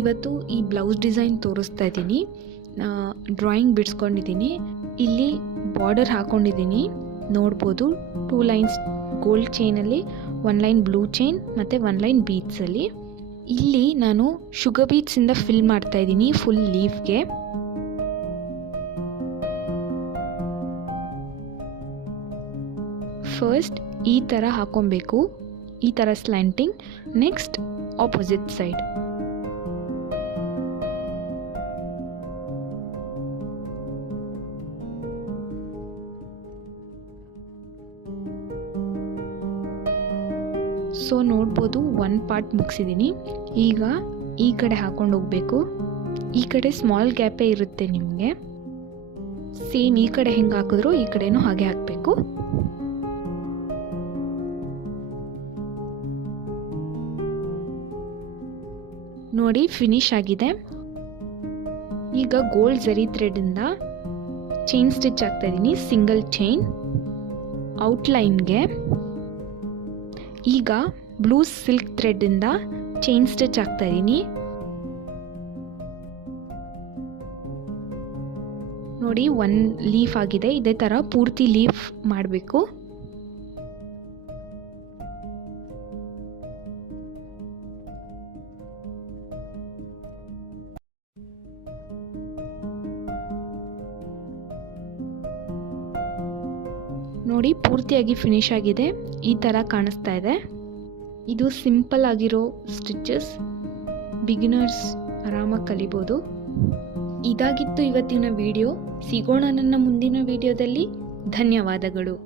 ಇವತ್ತು ಈ blouse design ತೋರಿಸ್ತಾ ಇದ್ದೀನಿ. ಡ್ರಾಯಿಂಗ್ ಬಿಡಿಸ್ಕೊಂಡಿದ್ದೀನಿ. ಇಲ್ಲಿ ಬಾರ್ಡರ್ ಹಾಕ್ಕೊಂಡಿದ್ದೀನಿ, ನೋಡ್ಬೋದು. 2 ಲೈನ್ಸ್ ಗೋಲ್ಡ್ ಚೈನಲ್ಲಿ, 1 ಲೈನ್ ಬ್ಲೂ ಚೈನ್ ಮತ್ತು 1 ಲೈನ್ ಬೀಡ್ಸಲ್ಲಿ. ಇಲ್ಲಿ ನಾನು ಶುಗರ್ ಬೀಡ್ಸಿಂದ ಫಿಲ್ ಮಾಡ್ತಾ ಇದ್ದೀನಿ ಫುಲ್ ಲೀವ್ಗೆ. ಫಸ್ಟ್ ಈ ಥರ ಹಾಕೊಬೇಕು, ಈ ಥರ slanting. Next opposite side. So ನೋಡ್ಬೋದು, 1 ಪಾರ್ಟ್ ಮುಗಿಸಿದ್ದೀನಿ. ಈಗ ಈ ಕಡೆ ಹಾಕೊಂಡು ಹೋಗಬೇಕು. ಈ ಕಡೆ ಸ್ಮಾಲ್ ಗ್ಯಾಪೇ ಇರುತ್ತೆ ನಿಮಗೆ. ಸೇಮ್ ಈ ಕಡೆ ಹೆಂಗೆ ಹಾಕಿದ್ರು ಈ ಕಡೆನೂ ಹಾಗೆ ಹಾಕಬೇಕು. ನೋಡಿ, ಫಿನಿಶ್ ಆಗಿದೆ. ಈಗ ಗೋಲ್ಡ್ ಝರಿ ಥ್ರೆಡ್ಡಿಂದ ಚೈನ್ ಸ್ಟಿಚ್ ಆಗ್ತಾ ಇದ್ದೀನಿ, ಸಿಂಗಲ್ ಚೈನ್ ಔಟ್ಲೈನ್ಗೆ. ಈಗ ಬ್ಲೂ ಸಿಲ್ಕ್ ಥ್ರೆಡ್ಡಿಂದ ಚೈನ್ ಸ್ಟಿಚ್ ಆಗ್ತಾ ಇದ್ದೀನಿ. ನೋಡಿ, 1 ಲೀಫ್ ಆಗಿದೆ. ಇದೇ ಥರ ಪೂರ್ತಿ ಲೀಫ್ ಮಾಡಬೇಕು. ನೋಡಿ, ಪೂರ್ತಿಯಾಗಿ ಫಿನಿಶ್ ಆಗಿದೆ. ಈ ಥರ ಕಾಣಿಸ್ತಾ ಇದೆ. ಇದು ಸಿಂಪಲ್ ಆಗಿರೋ ಸ್ಟಿಚಸ್, ಬಿಗಿನರ್ಸ್ ಆರಾಮಾಗಿ ಕಲಿಬೋದು. ಇದಾಗಿತ್ತು ಇವತ್ತಿನ ವಿಡಿಯೋ. ಸಿಗೋಣ ನನ್ನ ಮುಂದಿನ ವಿಡಿಯೋದಲ್ಲಿ. ಧನ್ಯವಾದಗಳು.